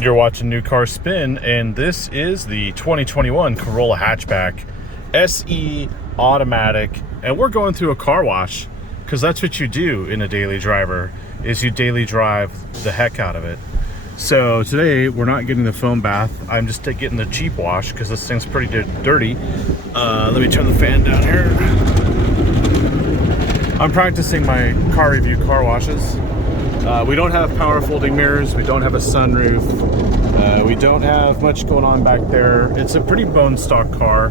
You're watching New Car Spin, and this is the 2021 Corolla Hatchback SE Automatic, and we're going through a car wash because that's what you do in a daily driver, is you daily drive the heck out of it. So today we're not getting the foam bath. I'm just getting the cheap wash because this thing's pretty dirty. Let me turn the fan down here. I'm practicing my car review car washes. We don't have power folding mirrors, we don't have a sunroof, we don't have much going on back there. It's a pretty bone stock car,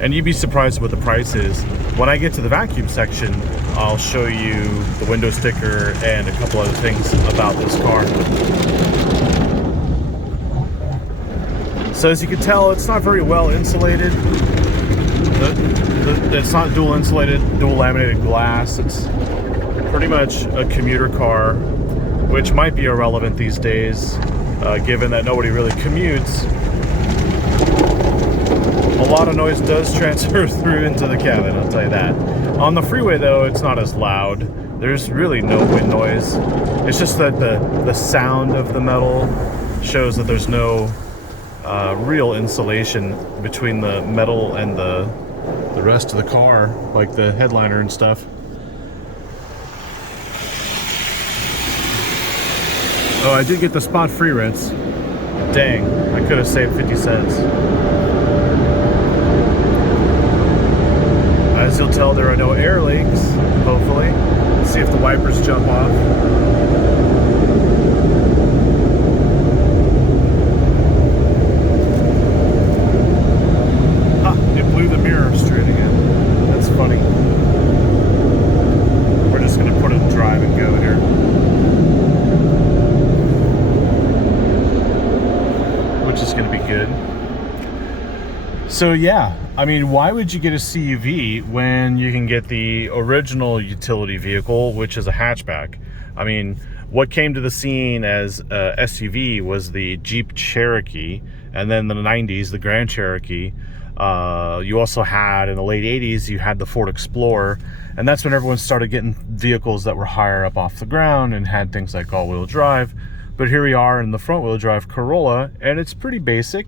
and you'd be surprised what the price is. When I get to the vacuum section, I'll show you the window sticker and a couple other things about this car. So as you can tell, it's not very well insulated. It's not dual insulated, dual laminated glass. It's pretty much a commuter car, which might be irrelevant these days, given that nobody really commutes. A lot of noise does transfer through into the cabin, I'll tell you that. On the freeway though, it's not as loud. There's really no wind noise. It's just that the sound of the metal shows that there's no real insulation between the metal and the rest of the car, like the headliner and stuff. Oh, I did get the spot free rinse. Dang, I could have saved 50 cents. As you'll tell, there are no air leaks, hopefully. Let's see if the wipers jump off. It blew the mirror straight again. That's funny. We're just gonna put it in drive and go here. Which is gonna be good. So yeah, I mean, why would you get a CUV when you can get the original utility vehicle, which is a hatchback? I mean, what came to the scene as a SUV was the Jeep Cherokee, and then in the 90s, the Grand Cherokee. You also had, in the late 80s, you had the Ford Explorer, and that's when everyone started getting vehicles that were higher up off the ground and had things like all-wheel drive. But here we are in the front-wheel drive Corolla, and it's pretty basic.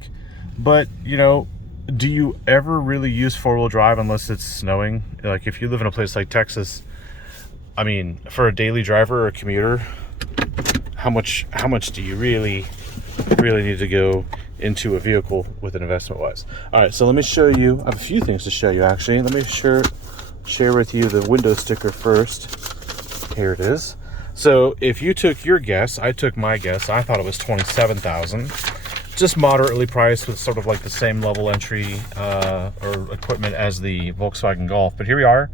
But, you know, do you ever really use four-wheel drive unless it's snowing? Like, if you live in a place like Texas, I mean, for a daily driver or a commuter, how much do you really need to go into a vehicle with an investment-wise? All right, so let me show you. I have a few things to show you, actually. Let me share with you the window sticker first. Here it is. So if you took your guess, I took my guess. I thought it was $27,000. Just moderately priced with sort of like the same level entry or equipment as the Volkswagen Golf. But here we are.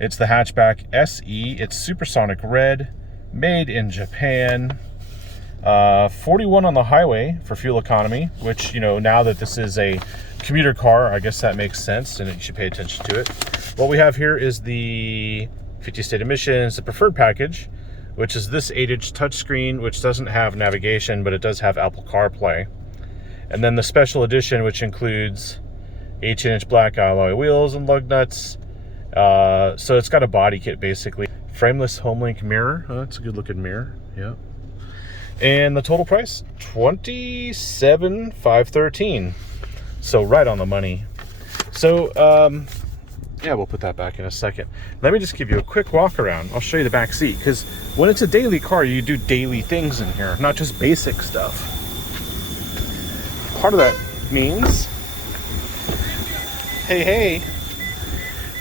It's the Hatchback SE. It's supersonic red, made in Japan. 41 on the highway for fuel economy, which, you know, now that this is a commuter car, I guess that makes sense and you should pay attention to it. What we have here is the 50 state emissions, the preferred package, which is this 8-inch touchscreen, which doesn't have navigation, but it does have Apple CarPlay. And then the special edition, which includes 18-inch black alloy wheels and lug nuts. So it's got a body kit, basically. Frameless HomeLink mirror. Oh, that's a good looking mirror. Yeah. And the total price, $27,513. So right on the money. So, yeah, we'll put that back in a second. Let me just give you a quick walk around. I'll show you the back seat, because when it's a daily car, you do daily things in here, not just basic stuff. Part of that means, hey,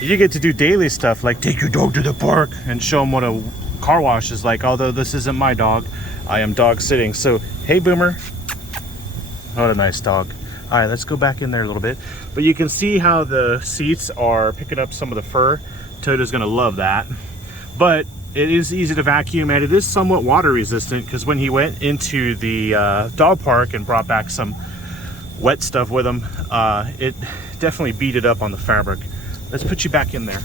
you get to do daily stuff like take your dog to the park and show them what a car wash is like, although this isn't my dog. I am dog sitting. So, hey, Boomer. What a nice dog. All right, let's go back in there a little bit. But you can see how the seats are picking up some of the fur. Toyota's gonna love that. But it is easy to vacuum, and it is somewhat water resistant, because when he went into the dog park and brought back some wet stuff with him, it definitely beat it up on the fabric. Let's put you back in there.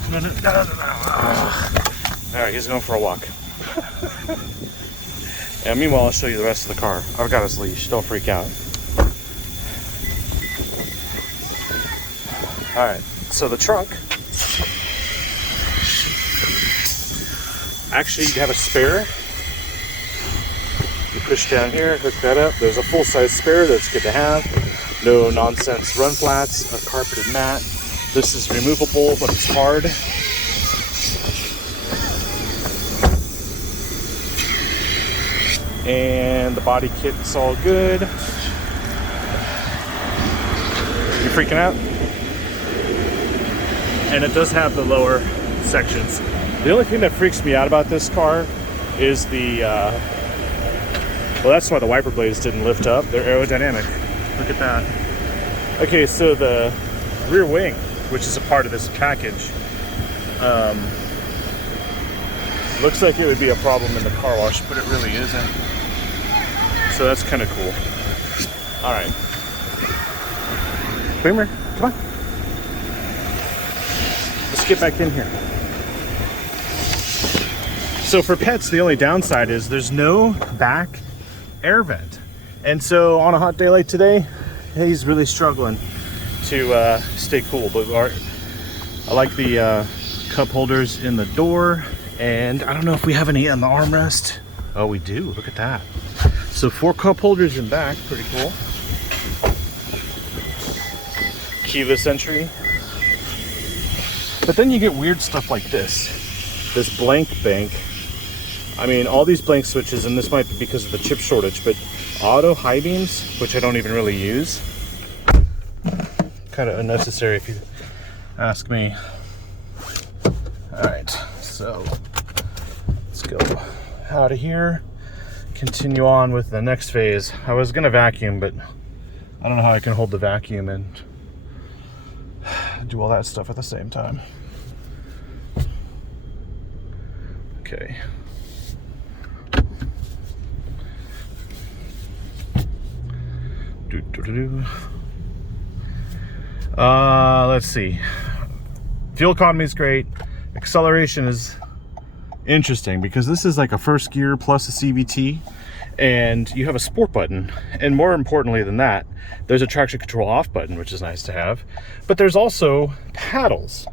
All right, he's going for a walk. And meanwhile, I'll show you the rest of the car. I've got his leash, don't freak out. All right, so the trunk. Actually, you have a spare. push down here, hook that up. There's a full-size spare, that's good to have. No nonsense run flats, a carpeted mat. This is removable, but it's hard. And the body kit's all good. You freaking out? And it does have the lower sections. The only thing that freaks me out about this car is the, well, that's why the wiper blades didn't lift up. They're aerodynamic. Look at that. Okay, so the rear wing, which is a part of this package, looks like it would be a problem in the car wash, but it really isn't. So that's kind of cool. All right. Kramer, come on. Let's get back in here. So for pets, the only downside is there's no back air vent. And so on a hot day like today, he's really struggling to stay cool. But I like the cup holders in the door. And I don't know if we have any on the armrest. Oh, we do. Look at that. So 4 cup holders in back. Pretty cool. Keyless entry. But then you get weird stuff like this. This blank bank. I mean, all these blank switches, and this might be because of the chip shortage, but auto high beams, which I don't even really use. Kind of unnecessary if you ask me. All right, so let's go out of here. Continue on with the next phase. I was gonna vacuum, but I don't know how I can hold the vacuum and do all that stuff at the same time. Okay. Let's see. Fuel economy is great. Acceleration is interesting because this is like a first gear plus a CVT, and you have a sport button, and more importantly than that, there's a traction control off button, which is nice to have, but there's also paddles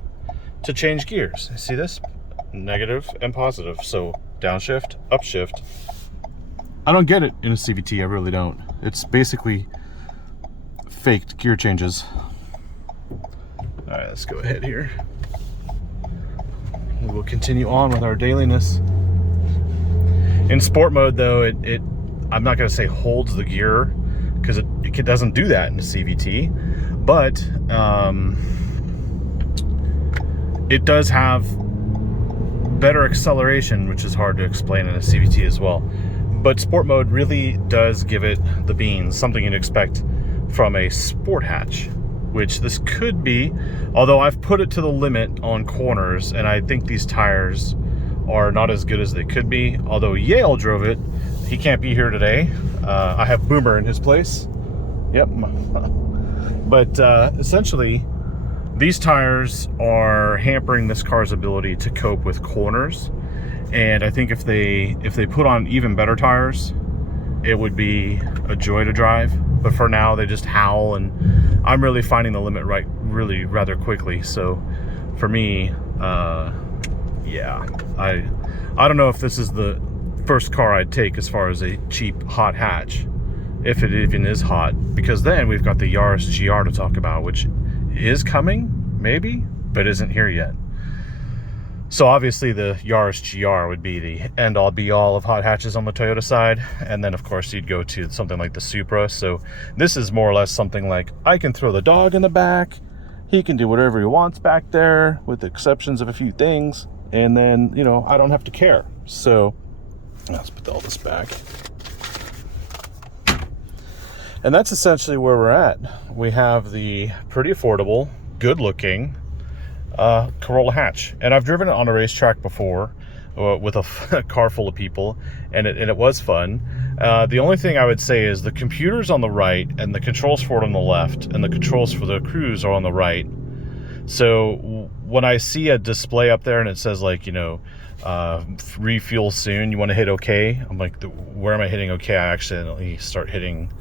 to change gears. See this? Negative and positive. So downshift, upshift. I don't get it in a CVT. I really don't. It's basically faked gear changes. All right, let's go ahead here. We'll continue on with our dailiness. In sport mode though, it I'm not gonna say holds the gear, because it doesn't do that in a CVT, but it does have better acceleration, which is hard to explain in a CVT as well. But sport mode really does give it the beans, something you'd expect from a sport hatch, which this could be, although I've put it to the limit on corners, and I think these tires are not as good as they could be. Although Yale drove it, he can't be here today. I have Boomer in his place. Yep. But essentially, these tires are hampering this car's ability to cope with corners. And I think if they put on even better tires, it would be a joy to drive. But for now, they just howl, and I'm really finding the limit really rather quickly. So for me, yeah, I don't know if this is the first car I'd take as far as a cheap hot hatch, if it even is hot, because then we've got the Yaris GR to talk about, which is coming, maybe, but isn't here yet. So obviously the Yaris GR would be the end-all be-all of hot hatches on the Toyota side, and then of course you'd go to something like the Supra. So this is more or less something like, I can throw the dog in the back, he can do whatever he wants back there, with the exceptions of a few things, and then, you know, I don't have to care. So let's put all this back. And that's essentially where we're at. We have the pretty affordable, good-looking Corolla hatch, and I've driven it on a racetrack before with a car full of people, and it was fun. The only thing I would say is the computer's on the right, and the controls for it on the left, and the controls for the cruise are on the right. So when I see a display up there and it says, like, you know, refuel soon, you want to hit OK, I'm like, where am I hitting OK? I accidentally start hitting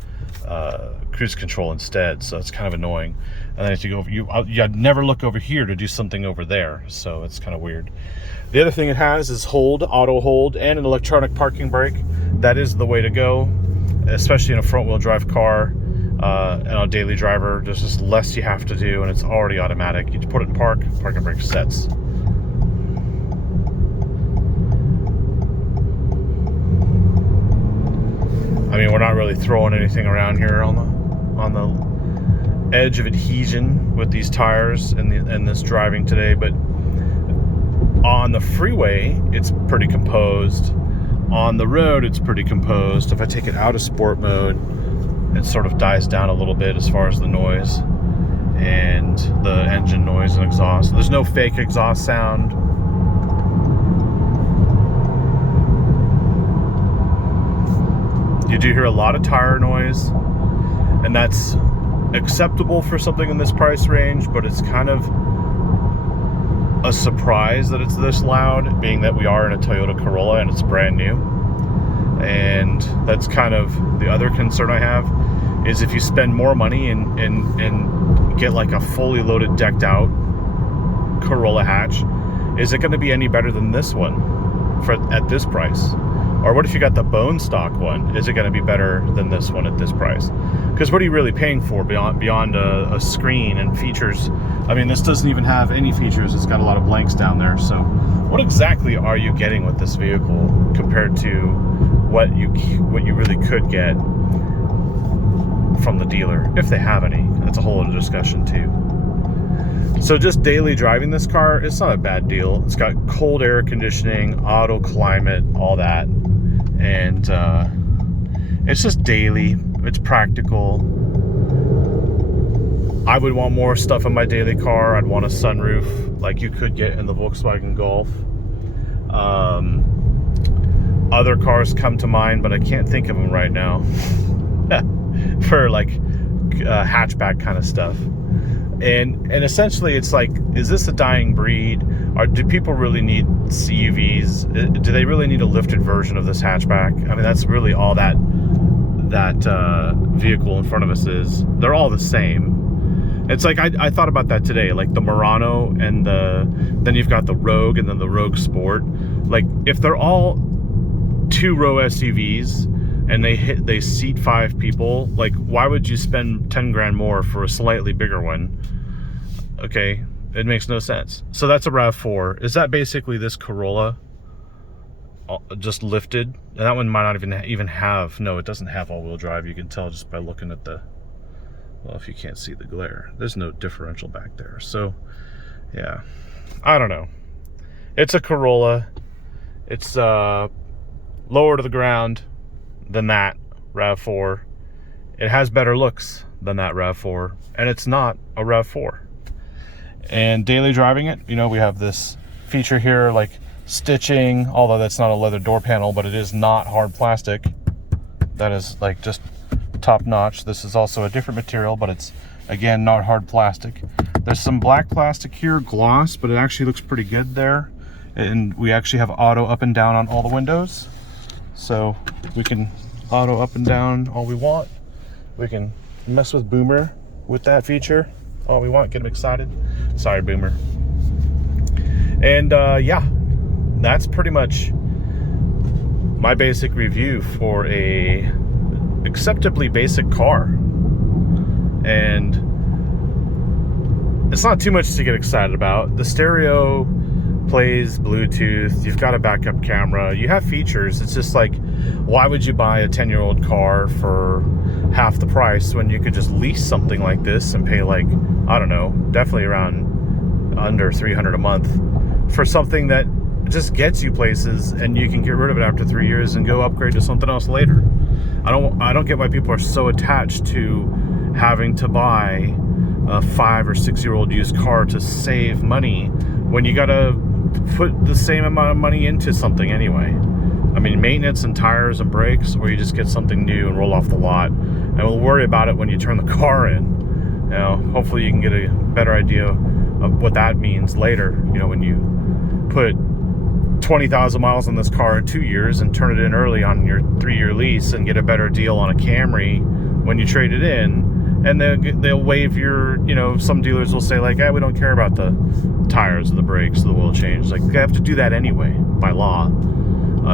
cruise control instead, so it's kind of annoying. And then if you go over, you never look over here to do something over there, so it's kind of weird. The other thing it has is auto hold, and an electronic parking brake. That is the way to go, especially in a front-wheel drive car. And on a daily driver, there's just less you have to do, and it's already automatic. You put it in park, parking brake sets. I mean, we're not really throwing anything around here on the edge of adhesion with these tires and this driving today, but on the freeway, it's pretty composed. On the road, it's pretty composed. If I take it out of sport mode, it sort of dies down a little bit as far as the noise and the engine noise and exhaust. There's no fake exhaust sound. You do hear a lot of tire noise, and that's acceptable for something in this price range, but it's kind of a surprise that it's this loud, being that we are in a Toyota Corolla and it's brand new. And that's kind of the other concern I have, is if you spend more money and get like a fully loaded, decked out Corolla hatch, is it going to be any better than this one at this price? Or what if you got the bone stock one? Is it going to be better than this one at this price? Because what are you really paying for beyond a screen and features? I mean, this doesn't even have any features. It's got a lot of blanks down there. So what exactly are you getting with this vehicle compared to what you really could get from the dealer, if they have any? That's a whole other discussion too. So just daily driving this car, it's not a bad deal. It's got cold air conditioning, auto climate, all that. And it's just daily. It's practical. I would want more stuff in my daily car. I'd want a sunroof like you could get in the Volkswagen Golf. Other cars come to mind, but I can't think of them right now for like hatchback kind of stuff. And essentially it's like, is this a dying breed? Or do people really need CUVs? Do they really need a lifted version of this hatchback? I mean, that's really all that vehicle in front of us is. They're all the same. It's like, I thought about that today, like the Murano and then you've got the Rogue and then the Rogue Sport. Like, if they're all two-row SUVs and they seat 5 people, like, why would you spend 10 grand more for a slightly bigger one? Okay, it makes no sense. So that's a RAV4. Is that basically this Corolla just lifted? And that one might not even have, no, it doesn't have all-wheel drive. You can tell just by looking at the, well, if you can't see the glare, there's no differential back there. So yeah, I don't know. It's a Corolla. It's lower to the ground than that RAV4. It has better looks than that RAV4, and it's not a RAV4. And daily driving it, you know, we have this feature here like stitching, although that's not a leather door panel, but it is not hard plastic. That is like just top notch. This is also a different material, but it's again not hard plastic. There's some black plastic here, gloss, but it actually looks pretty good there. And we actually have auto up and down on all the windows, so we can auto up and down all we want. We can mess with Boomer with that feature all we want, get him excited. Sorry, Boomer. And yeah, that's pretty much my basic review for a acceptably basic car. And it's not too much to get excited about. The stereo plays Bluetooth, you've got a backup camera, you have features. It's just like, why would you buy a 10-year-old car for half the price when you could just lease something like this and pay, like, I don't know, definitely around under $300 a month for something that just gets you places, and you can get rid of it after 3 years and go upgrade to something else later. I don't get why people are so attached to having to buy a 5 or 6 year old used car to save money when you gotta put the same amount of money into something anyway. I mean, maintenance and tires and brakes, or you just get something new and roll off the lot, and we'll worry about it when you turn the car in. You know, hopefully you can get a better idea of what that means later. You know, when you put 20,000 miles on this car in 2 years and turn it in early on your 3-year lease and get a better deal on a Camry when you trade it in, and they'll waive your, some dealers will say like, we don't care about the tires or the brakes or the oil change. Like, they have to do that anyway by law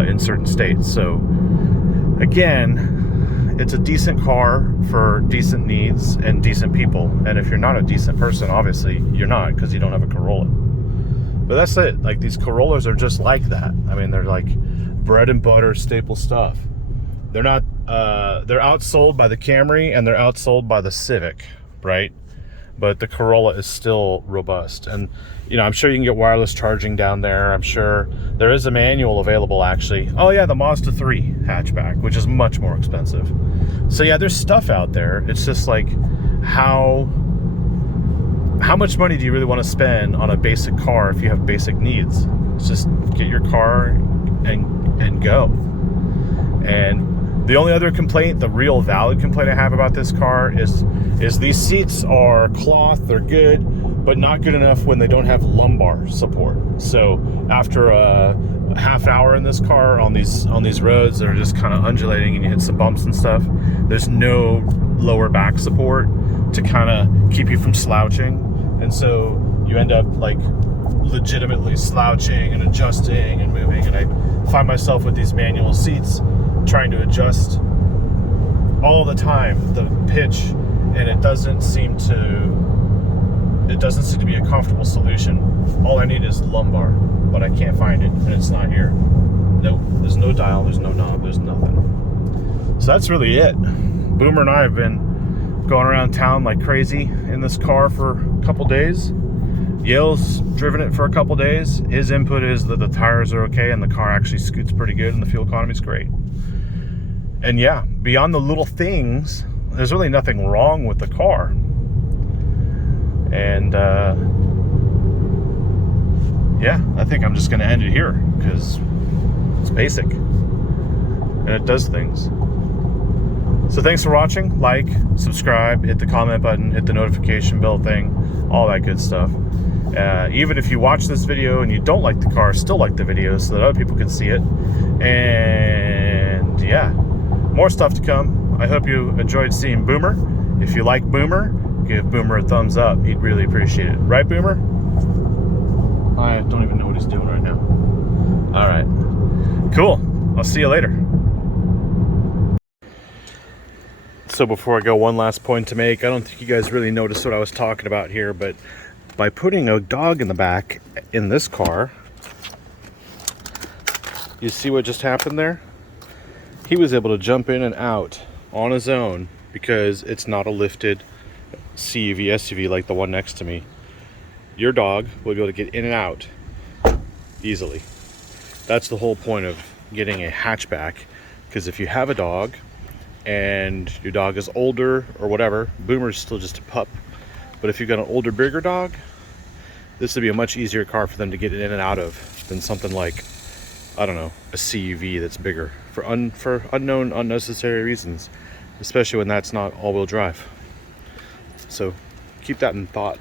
in certain states. So again, it's a decent car for decent needs and decent people. And if you're not a decent person, obviously you're not, because you don't have a Corolla. But that's it. Like, these Corollas are just like that. I mean, they're like bread and butter staple stuff. They're not, they're outsold by the Camry and they're outsold by the Civic, right? But the Corolla is still robust. And, I'm sure you can get wireless charging down there. I'm sure there is a manual available, actually. Oh yeah, the Mazda 3 hatchback, which is much more expensive. So yeah, there's stuff out there. It's just like, how much money do you really want to spend on a basic car if you have basic needs? It's just get your car and go. And the only other complaint, the real valid complaint I have about this car is these seats are cloth, they're good, but not good enough when they don't have lumbar support. So after a half hour in this car on these roads that are just kind of undulating and you hit some bumps and stuff, there's no lower back support to kind of keep you from slouching. And so you end up like legitimately slouching and adjusting and moving. And I find myself with these manual seats trying to adjust all the time the pitch, and it doesn't seem to be a comfortable solution. All I need is lumbar, but I can't find it, and it's not here. Nope, there's no dial, there's no knob, there's nothing. So that's really it. Boomer and I have been going around town like crazy in this car for a couple days. Yale's driven it for a couple days. His input is that the tires are okay and the car actually scoots pretty good and the fuel economy is great. And yeah, beyond the little things, there's really nothing wrong with the car. And yeah, I think I'm just going to end it here because it's basic and it does things. So thanks for watching. Like, subscribe, hit the comment button, hit the notification bell thing, all that good stuff. Even if you watch this video and you don't like the car, still like the video so that other people can see it. And yeah, more stuff to come. I hope you enjoyed seeing Boomer. If you like Boomer, give Boomer a thumbs up. He'd really appreciate it. Right, Boomer? I don't even know what he's doing right now. All right. Cool. I'll see you later. So before I go, one last point to make. I don't think you guys really noticed what I was talking about here, but by putting a dog in the back in this car, you see what just happened there? He was able to jump in and out on his own because it's not a lifted CUV SUV like the one next to me. Your dog will be able to get in and out easily. That's the whole point of getting a hatchback, because if you have a dog and your dog is older or whatever, Boomer's still just a pup, but if you've got an older, bigger dog, this would be a much easier car for them to get in and out of than something like, I don't know, a CUV that's bigger for unknown, unnecessary reasons, especially when that's not all-wheel drive. So keep that in thought.